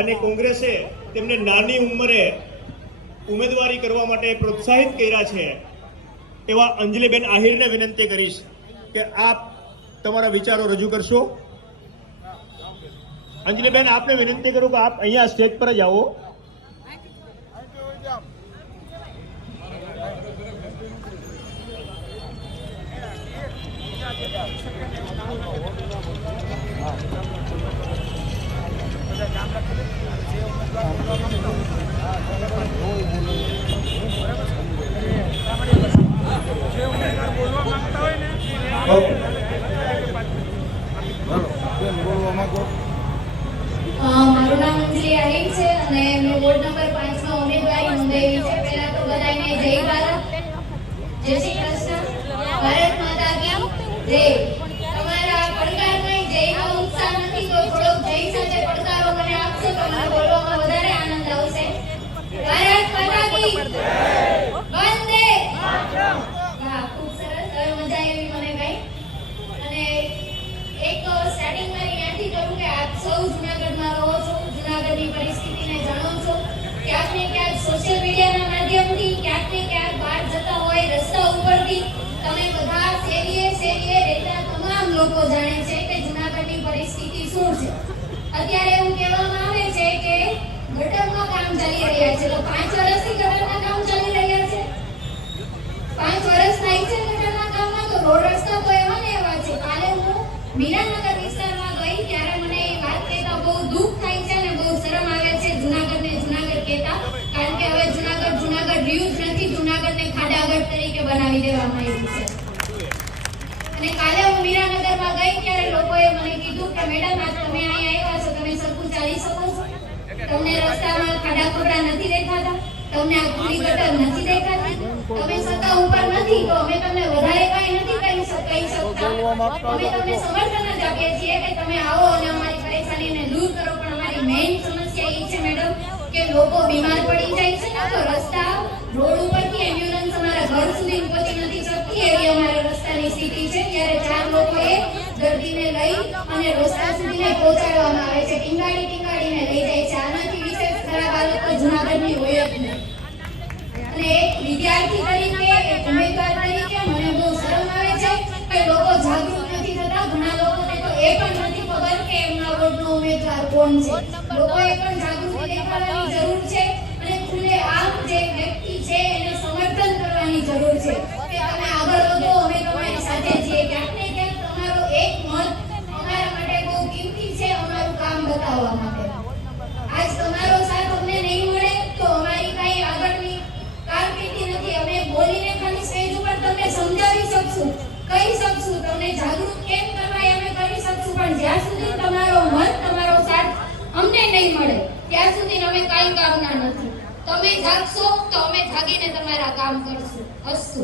અને કોંગ્રેસે તેમને નાની ઉંમરે ઉમેદવારી કરવા માટે પ્રોત્સાહિત કર્યા છે, એવા અંજલિબેન આહિરને વિનંતી કરીશ કે આપ તમારા વિચારો રજૂ કરશો. અંજલિબેન, આપને વિનંતી કરું કે આપ અહીંયા સ્ટેજ પર જ આવો. મારું નામ અંજલિ આહિર છે અને કી જય તમારા પડકારમાં જયનો ઉત્સાહ નથી તો થોડોક જય સાથે પડકારો મને આપશો તો મને બોલવામાં વધારે આનંદ આવશે ભારત માતા કી બહાર જતા હોય, રસ્તા ઉપરથી, તમે બધા શેરીએ શેરીએ રહેતા તમામ લોકો જાણે છે કે જુનાગઢની પરિસ્થિતિ શું છે. અત્યારે એવું કહેવામાં આવે છે કે ગટરમાં કામ ચાલી રહ્યા છે. તો પાંચ વર્ષથી ગટરના કામ ચાલી રહ્યા છે પાંચ વર્ષ થાય છે ગટરના કામમાં તો રોડ રસ્તા તો એવા ને એવા છે. કાલે હું મીરાનગર વિસ્તારમાં ગઈ, ત્યારે મને એ વાત કહેતા બહુ દુઃખ થાય છે અને બહુ શરમ આવે છે. જુનાગઢને જુનાગઢ કહેતા, કારણ કે હવે જુનાગઢ જુનાગઢ રહ્યું જ નથી. જુનાગઢને ખાડાગઢ તરીકે બનાવી દેવામાં આવ્યું છે. અને કાલે હું મીરાનગરમાં ગઈ, ત્યારે લોકોએ મને કીધું કે, મેડમ આજ તમે અહીંયા આવ્યા છો. તમે સરખું ચાલી શકો છો. તમને રસ્તામાં ખાડા ખોડા નથી દેખાતા. તમને આ ખુલ્લી ગટર નથી તમે સત્તા ઉપર નથી તો અમે તમને વધારે કાંઈ નથી કહી કહી શકતા. અમે તમને સમર્થન જ આપીએ છીએ કે તમે આવો અને અમારી પરેશાનીને દૂર કરો પણ અમારી મેઇન સમસ્યા એ છે મેડમ કે લોકો બીમાર પડી જાય છે ને તો રસ્તા રોડ ઉપરથી એમ્બ્યુલન્સ અમારા ઘર સુધી પહોંચી નથી શકતી એવી અમારા રસ્તાની સ્થિતિ છે. ત્યારે ચાર લોકોએ દર્દીને લઈ અને રસ્તા સુધીને પહોંચાડવામાં આવે છે. ટીંગાડી ટીંગાડીને લઈ જાય છે. આનાથી વિશેષ ખરાબ હાલત જુનાગઢની હોય જ નહીં અને એક વિદ્યાર્થી તરીકે એક ઉમેદવાર તરીકે મને બહુ શરમ આવે છે કે લોકો જાગૃત નથી થતા ઘણા લોકોને તો પણ નથી ખબર કે એમના વોર્ડનો ઉમેદવાર કોણ છે. લોકોએ પણ જાગૃતિ દેખાડવાની જરૂર છે અને ખુલ્લે આમ જે વ્યક્તિ છે એને સમર્થન કરવાની જરૂર છે કે તમે આગળ વધો અમે તમારી સાથે છીએ ક્યાંક ને ક્યાંક તમારો એક મત અમારા માટે બહુ કિંમતી છે અમારું કામ બતાવવા માટે આજ તમારો સાથ અમને નહીં મળે તો અમારી કાંઈ આગળની કારકિર્દી નથી અમે બોલીને ખાલી સ્ટેજ ઉપર તમને સમજાવી શકશું કહી શકશું તમને જાગૃત કેમ કરવા એ અમે કરી શકશું પણ જ્યાં સુધી તમારો મત તમારો સાથ અમને નહીં મળે. ત્યાં સુધી અમે કાંઈ કામના નથી. તમે જાગશો, તો અમે જાગીને તમારા કામ કરશું. અસ્તુ